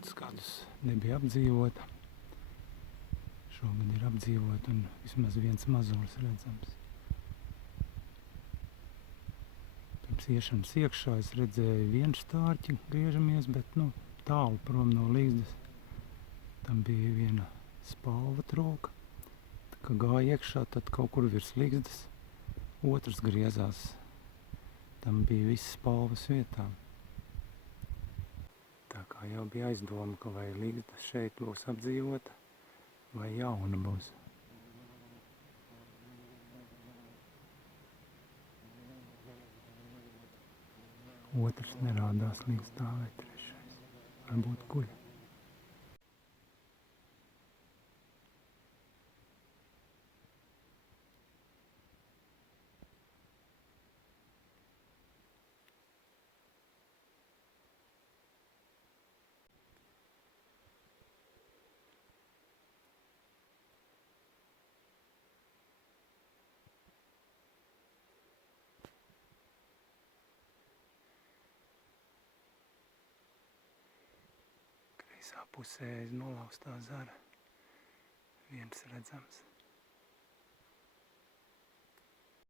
daudzus gadus nebija apdzīvota. Šogad ir apdzīvota un vismaz viens mazulis redzams. Pirms iešanas iekšā es redzēju vienu stārķi, griežamies, bet tālu prom no līgzdas. Tam bija viena spalva trūka. Tā kā gāja iekšā, tad kaut kur virs līgzdas otrs griezās. Tam bija visas spalvas vietā. Tā kā jau bija aizdoma, ka vai līgzda šeit būs apdzīvota, vai jauna būs. Otrs nerādās līgzdā vai trešais. Varbūt guļ. Kreisā pusē aiz nolaustā zara viens redzams.